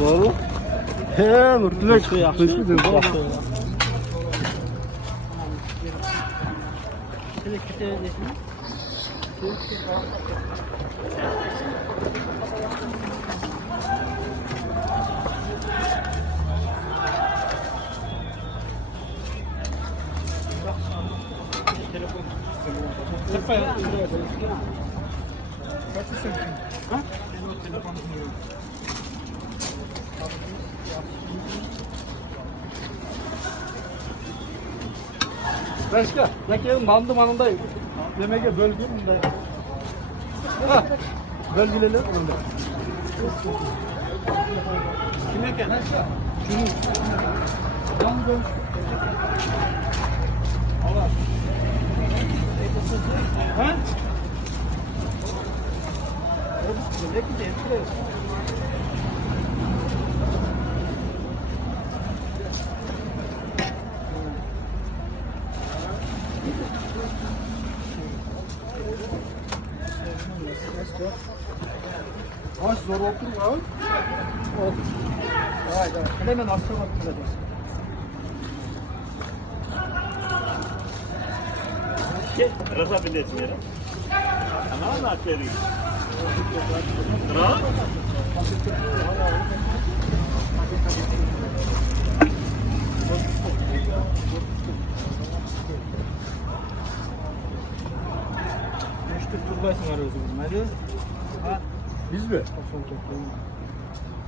Doğru. He, Nurtulek. Yaxshi, yaxshi. Başka, lakin bandı manındayım. Yemeğe bölgeyim bundayım. Ha, bölgeleri bunda. Kime gel? Şunu. Yan dön. Allah. Ha? Ne gideyim? Aç zor otur ya. Otur. Haydi. Hemen aşağı bakacağız. Rasa biletleri. Ana ne yapıyorsun? Ra? Müşteri turbaysın var özüm. Hadi. Ha. Biz mi? Son toplumu.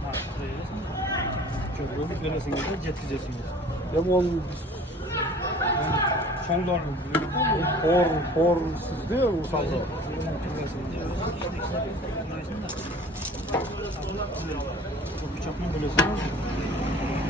Ha. Çocuğumuz veresiniz de getireceksiniz. Ya bu oğlum Son doğru. hor siz diyor mu sandı? Bıçakla böylesin.